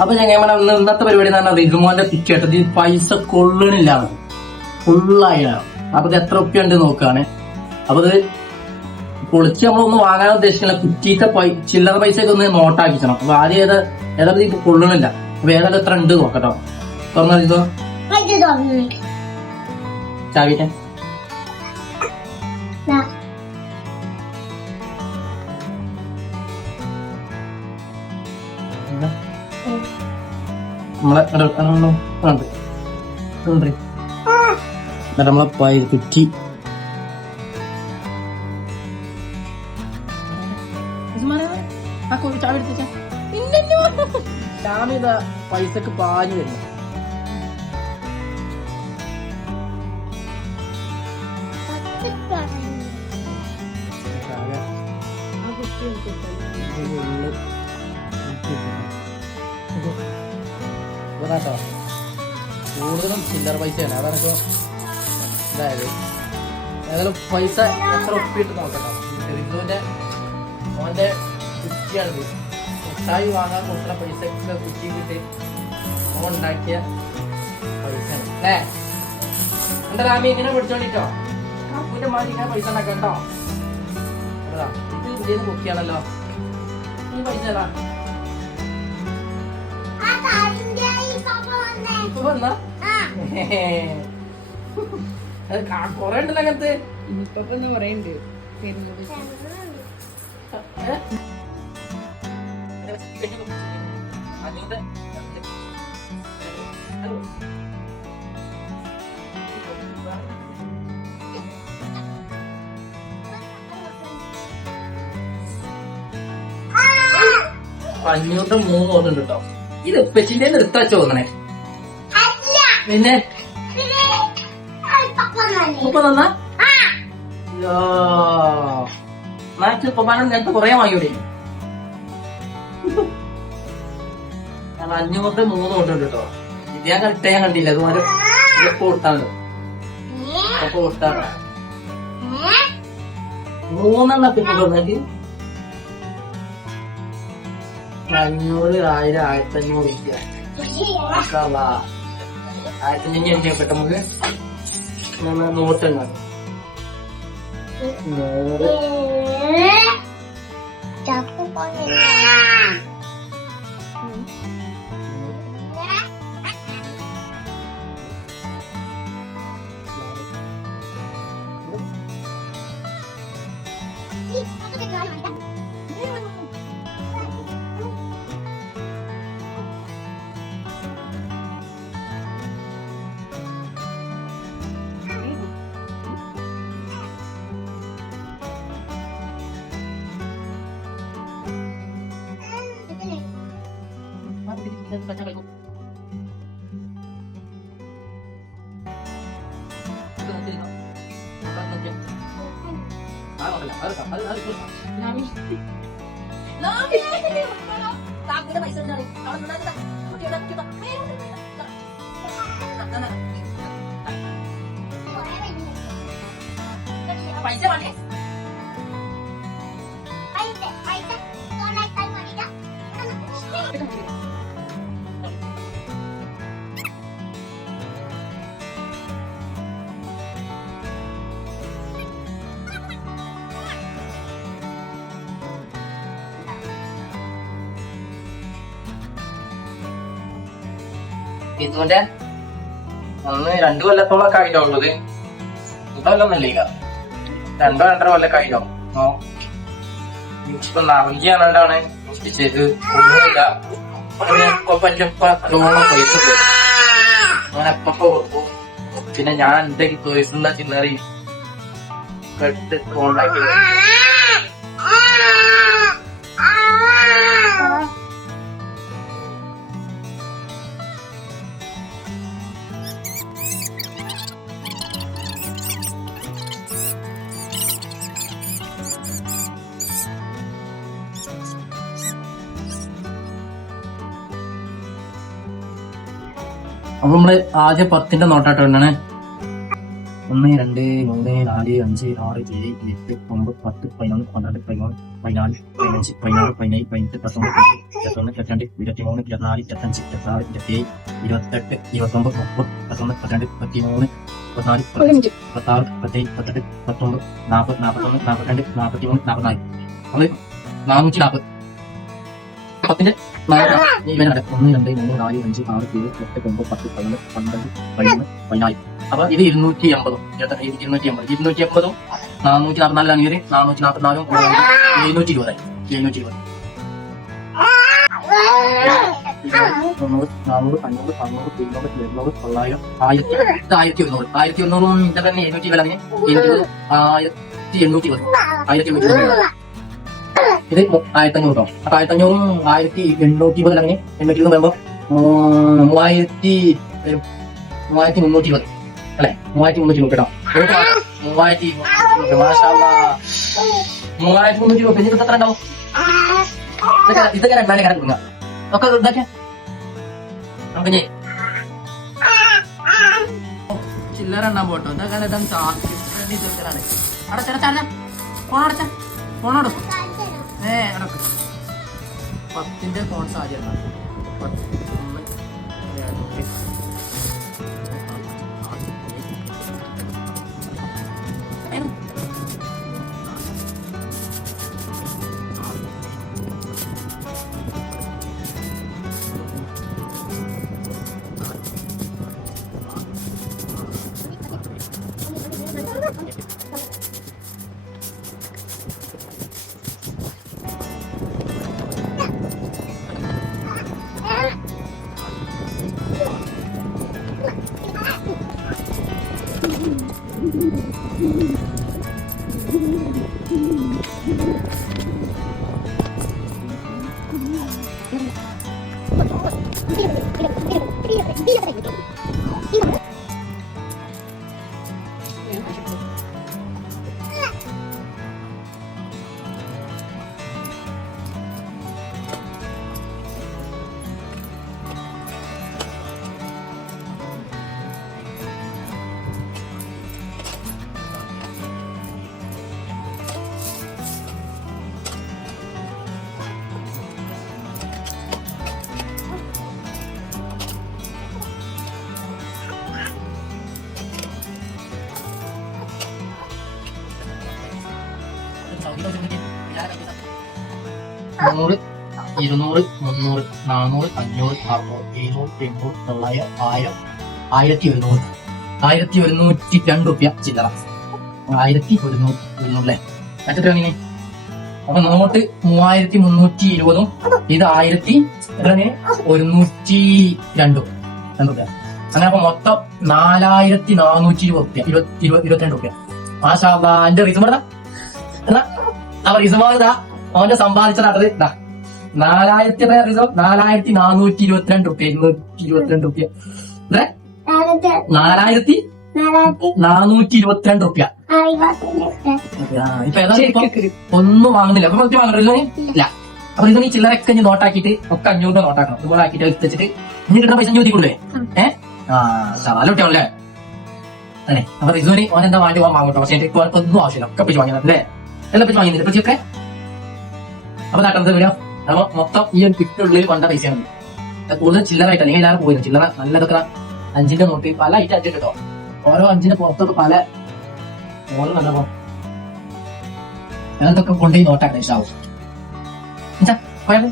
അപ്പൊ ഞങ്ങൾ ഇന്നത്തെ പരിപാടി എന്ന് പറഞ്ഞാൽ റിജുമോന്റെ പിക്കേട്ടത് പൈസ കൊള്ളണില്ല, ഫുള്ളായാണ്. അപ്പൊ ഇത് എത്ര ഉപ്പ ഉണ്ട് നോക്കാണ്. അപ്പൊ ഇത് പൊളിച്ച് നമ്മളൊന്നും വാങ്ങാൻ ഉദ്ദേശിക്കില്ല, കുറ്റിത്തെ ചില്ലറ പൈസ ഒക്കെ ഒന്ന് നോട്ടാക്കിച്ചണം. അപ്പൊ ആദ്യം ഏതായാലും ഇത് കൊള്ളണില്ല. അപ്പൊ ഏതായാലും എത്ര ഉണ്ട് നോക്കട്ടോ. തുറന്നോ ചാവിട്ടെ. നമ്മളെ കുറ്റി ചാമിത പൈസക്ക് പാഞ്ഞു വരുന്നു. കേട്ടോ, കൂടുതലും ചില്ലറ പൈസയാണ്. അതാണ് ഇപ്പൊ ഇതായത്. ഏതായാലും പൈസ എത്ര ഒപ്പിട്ട് നോക്കട്ടോ. റിജുവിന്റെ മോന്റെ കുറ്റിയാണിത്. മിഠായി വാങ്ങാൻ കൊടുക്കുന്ന പൈസ കുറ്റി കിട്ടി മോൻ ഉണ്ടാക്കിയ പൈസയാണ് അല്ലേ. എന്റെ രാമി ഇങ്ങനെ പിടിച്ചോണ്ടിട്ടോ, കാക്കൂന്റെ മാറ്റി ഇങ്ങനെ പൈസ ഉണ്ടാക്കട്ടോ. ഇത് പുതിയ കുക്കിയാണല്ലോ. ഈ പൈസ ഏതാ കൊറേ ഉണ്ടല്ലോ അങ്ങനത്തെ. അഞ്ഞൂറ് 3 തോന്നുന്നുണ്ട് കേട്ടോ. ഇത് പെച്ചിന്റെ നിർത്താച്ചോ തോന്നണേ. പിന്നെ നാട്ടിൽ കൊപ്പാനം ഞങ്ങൾക്ക് കൊറേ വാങ്ങിയോടെ. 500 3 കൊണ്ടുണ്ട് കേട്ടോ. ഇത് ഞാൻ ഞാൻ കണ്ടില്ല. അതുപോലെ ഇപ്പൊ കൊടുത്താണ്ട് അപ്പൊ കൊടുത്താണ് 3 ഇപ്പൊ പറഞ്ഞിട്ട് 500 1000 1500 1500 പെട്ടെ നമുക്ക് നോട്ടുണ്ട്. പൈസ വേണ്ടേ? ഇതുകൊണ്ട് 1-2 കൊല്ലത്തോളൊക്കെ ആയിട്ടുള്ളത്. ഇതൊല്ലൊന്നുമില്ല, 2-2.5 കൊല്ലൊക്കെ ആയിട്ടും. ഇപ്പൊ നറുകിയാണാണ് ചെയ്ത് ഒന്നുമില്ല. ലോണ പൈസ അങ്ങനെ എപ്പോ കൊടുക്കും. പിന്നെ ഞാൻ എന്റെ പേഴ്സണൽ ചില്ലറി കെട്ട് കോണ്ടാക്ട് അപ്പൊ നമ്മള് ആദ്യം 10ന്റെ നോട്ടാട്ടോ വേണ്ടാണ്. 1 2 3 4 5 6 7 8 9 10 11 12 13 14, 15, 16, 17, 18, 19, 21, 22, 23, 24, 25, 26, 27, 28, 29, 30, 31, 32, 33, 34, 36, 37, 38, 39, 40, 41, 42, 43, 44. നമ്മള് 440. 10ന്റെ 1, 2, 3, 4, 5, 6, 7, 8, 9, 10, 11, 12, 13, 14. അപ്പൊ ഇത് 280. 280 444 444 720. 720 400, 500, 600, 700, 800, 900, 1100, 1100 ഇന്റെ തന്നെ 720 അങ്ങനെ 1820. 1820. ഇത് 1500 കേട്ടോ. അപ്പൊ 1500 1820 അങ്ങനെ 820 വരുമ്പോ 3320 അല്ലെ? 3320 കേട്ടോ. 3320 മാഷാഅല്ലാ. 3320 ഇനി എത്ര ഉണ്ടാവും? ഇതൊക്കെ രണ്ടാലേ കരം കൊടുക്കുക. ഒക്കെ ഇതൊക്കെ നമുക്ക് ഇനി ചില്ലറ എണ്ണാൻ പോട്ടോ. ഇതൊക്കെ ചെറുക്കനാണ്. അടച്ചടച്ചാ ഫോണടച്ച ഫോണടക്കും. അടക്കും 10ന്റെ ഫോൺ സാധ്യത 10, 1, 2, നൂറ് 200 300 400 500 600 700 800 900 1000 1102 റുപ്യ ചില്ലറ. 1100 അല്ലേ? മറ്റേ അപ്പൊ നോട്ട് 3320 ഇത് 1102 റുപ്യ. അങ്ങനെ അപ്പൊ മൊത്തം 4420 22 റുപ്യ. മാഷാഅല്ലാ. എന്റെ റിസുമ എന്നാ അപ്പൊ റിസുമാതാ അവന്റെ സമ്പാദിച്ചത് ഇതാ 4422 റുപ്യ. 222 റുപ്യ. 4422 റുപ്യ. ഇപ്പൊ ഏതായാലും ഒന്നും വാങ്ങുന്നില്ല. അപ്പൊ മറ്റു വാങ്ങുന്നില്ല ഇല്ല. അപ്പൊ ഇത് നീ ചില്ലറൊക്കെ ഇനി നോട്ടാക്കിയിട്ട് ഒക്കെ 500 നോട്ടാക്കണം. ഇതുപോലെ ആക്കിയിട്ട് വെച്ചിട്ട് ഇനി കിട്ടുന്ന പൈസ ചോദിക്കൂലേ? അല്ലെ അതെ. അപ്പൊ റിസുവിന് ഓനെന്താ വേണ്ടി വാങ്ങട്ടോ. പക്ഷേ ഒന്നും ആവശ്യമില്ല. ഒക്കെ പൈസ വാങ്ങിയത് അല്ലേ? എല്ലാം പൈസ വാങ്ങിയില്ല പൈസയൊക്കെ. അപ്പൊ നാട്ടെന്താ വരിക? അപ്പൊ മൊത്തം ഈ ഒരു കിറ്റുള്ളിൽ കൊണ്ട പൈസയാണ്. കൂടുതൽ ചില്ലറായിട്ട് അല്ലെങ്കിൽ എല്ലാവരും പോയിരുന്നു. ചില്ലറ നല്ലതൊക്കെ 5ന്റെ നോട്ട് പല ഐറ്റം 5 കേട്ടോ. ഓരോ 5ന്റെ പുറത്തൊക്കെ പല ഓരോ നല്ല അങ്ങനത്തൊക്കെ കൊണ്ടുപോയി നോട്ടാക്കണം. ഇഷ്ടാവും പറയാം